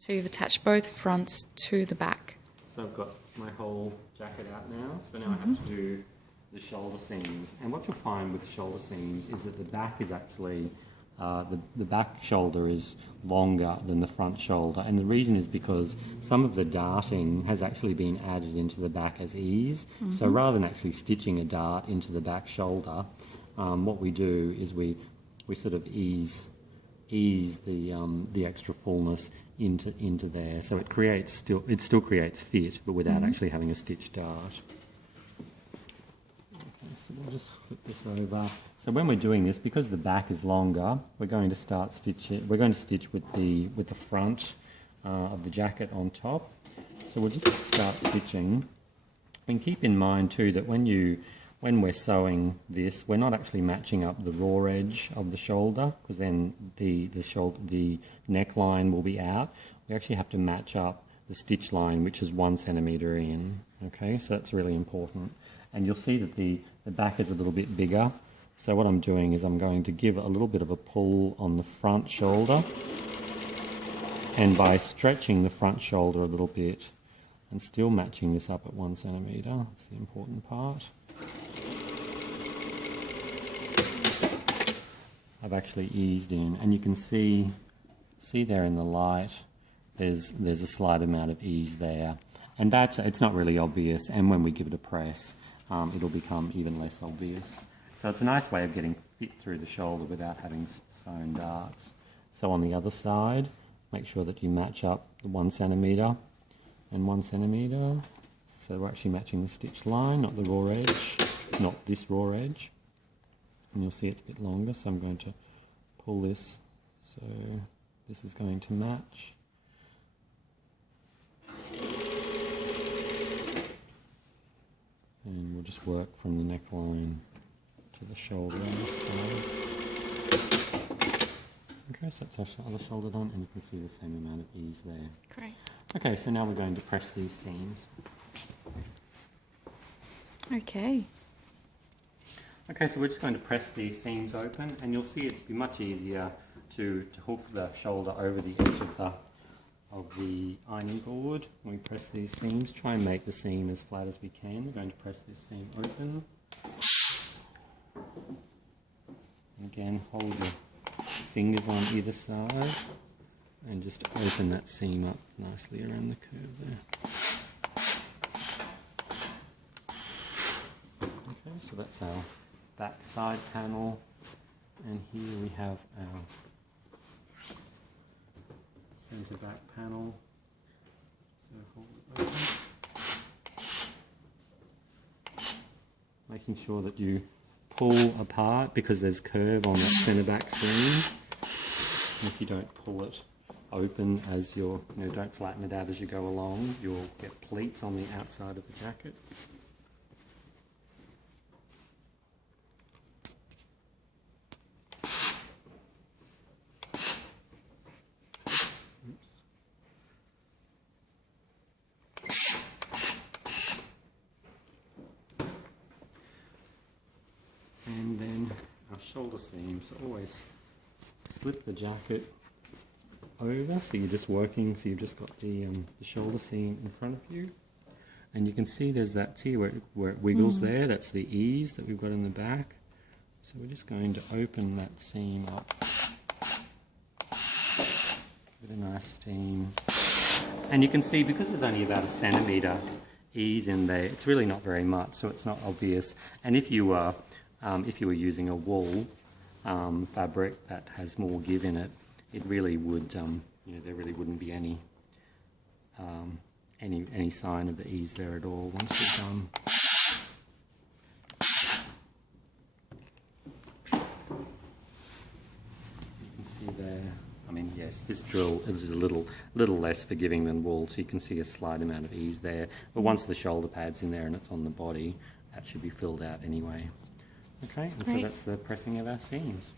So you've attached both fronts to the back. So I've got my whole jacket out now, so now I have to do the shoulder seams. And what you'll find with shoulder seams is that the back is actually, the back shoulder is longer than the front shoulder. And the reason is because some of the darting has actually been added into the back as ease. So rather than actually stitching a dart into the back shoulder, what we do is we sort of ease the extra fullness into there, so it still creates fit, but without actually having a stitch dart. Okay, so we'll just flip this over. So when we're doing this, because the back is longer, we're going to start stitching. We're going to stitch with the front of the jacket on top. So we'll just start stitching, and keep in mind too that when we're sewing this, we're not actually matching up the raw edge of the shoulder, because then the neckline will be out. We actually have to match up the stitch line, which is 1 centimetre in. Okay, so that's really important. And you'll see that the back is a little bit bigger. So what I'm doing is I'm going to give a little bit of a pull on the front shoulder, and by stretching the front shoulder a little bit and still matching this up at 1 centimetre, that's the important part. I've actually eased in, and you can see there in the light, there's a slight amount of ease there, and it's not really obvious, and when we give it a press, it'll become even less obvious. So it's a nice way of getting fit through the shoulder without having sewn darts. So on the other side, make sure that you match up the 1 centimetre and 1 centimetre. So we're actually matching the stitch line, not the raw edge, not this raw edge. And you'll see it's a bit longer, so I'm going to pull this, so this is going to match. And we'll just work from the neckline to the shoulder on this side. Okay, so that's our other shoulder done, and you can see the same amount of ease there. Great. Okay, so now we're going to press these seams. Okay. Okay, so we're just going to press these seams open, and you'll see it'd be much easier to hook the shoulder over the edge of the ironing board. When we press these seams, try and make the seam as flat as we can. We're going to press this seam open. And again, hold your fingers on either side and just open that seam up nicely around the curve there. Okay, so that's our back side panel, and here we have our centre back panel. So hold it open, making sure that you pull apart because there's curve on that centre back seam. And if you don't pull it open as don't flatten it out as you go along, you'll get pleats on the outside of the jacket. And then our shoulder seam, so always slip the jacket over, so you're just working, so you've just got the shoulder seam in front of you, and you can see there's that T where it wiggles there, that's the ease that we've got in the back. So we're just going to open that seam up with a nice steam, and you can see because there's only about 1 centimetre ease in there, it's really not very much, so it's not obvious. And if you were using a wool fabric that has more give in it, it really would, there really wouldn't be any sign of the ease there at all once you're done. You can see there. I mean, yes, this drill is a little less forgiving than wool, so you can see a slight amount of ease there. But once the shoulder pad's in there and it's on the body, that should be filled out anyway. Okay, and so that's the pressing of our seams.